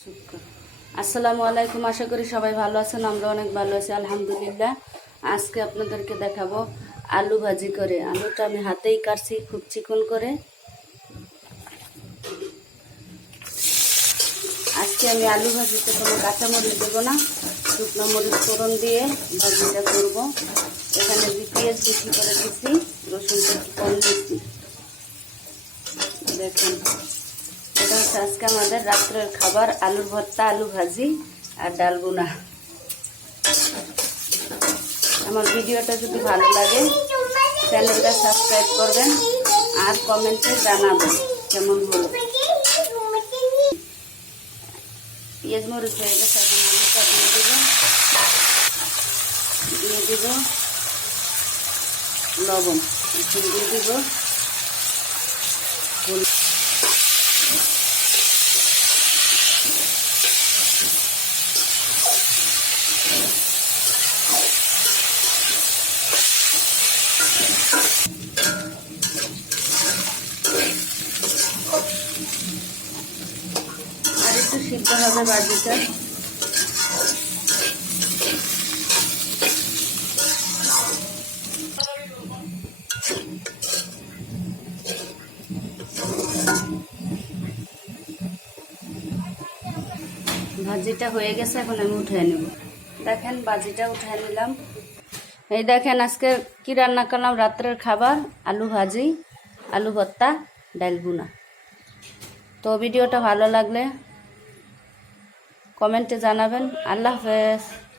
আসসালামু আলাইকুম। আশা করি সবাই ভালো আছেন। আমরা অনেক ভালো আছি আলহামদুলিল্লাহ। আজকে আপনাদেরকে দেখাবো আলু ভাজি করে। আলুটা আমি হাতেই কাটছি খুব চিকন করে। আজকে আমি আলু ভাজিতে কোনো কাঁচামরিচ দেবো না, শুকনো মরিচ ফোড়ন দিয়ে ভাজিটা করব। এখানে পেঁয়াজ বেশি করে দিচ্ছি, রসুনটা একটু কম দিচ্ছি। দেখুন, এটা হচ্ছে আজকে আমাদের রাত্রের খাবার, আলুর ভর্তা, আলু ভাজি আর ডাল বোনা। আমার ভিডিওটা যদি ভালো লাগে চ্যানেলটা সাবস্ক্রাইব করবেন আর কমেন্টে জানাবেন কেমন হলো। পেঁয়াজ মরিচ হয়ে গেছে, এখন আলুটা দিয়ে দিব লবণ, এখন দিয়ে দিব আর একটু সিদ্ধ হবে ভাজিটা। ভাজিটা হয়ে গেছে, এখন আমি উঠিয়ে নেব। দেখেন ভাজিটা উঠিয়ে নিলাম। এই দেখেন আজকে কি রান্না করলাম, রাত্রের খাবার আলু ভাজি, আলু ভর্তা, ডাল বোনা। তো ভিডিওটা ভালো লাগলে কমেন্টে জানাবেন। আল্লাহ হাফেজ।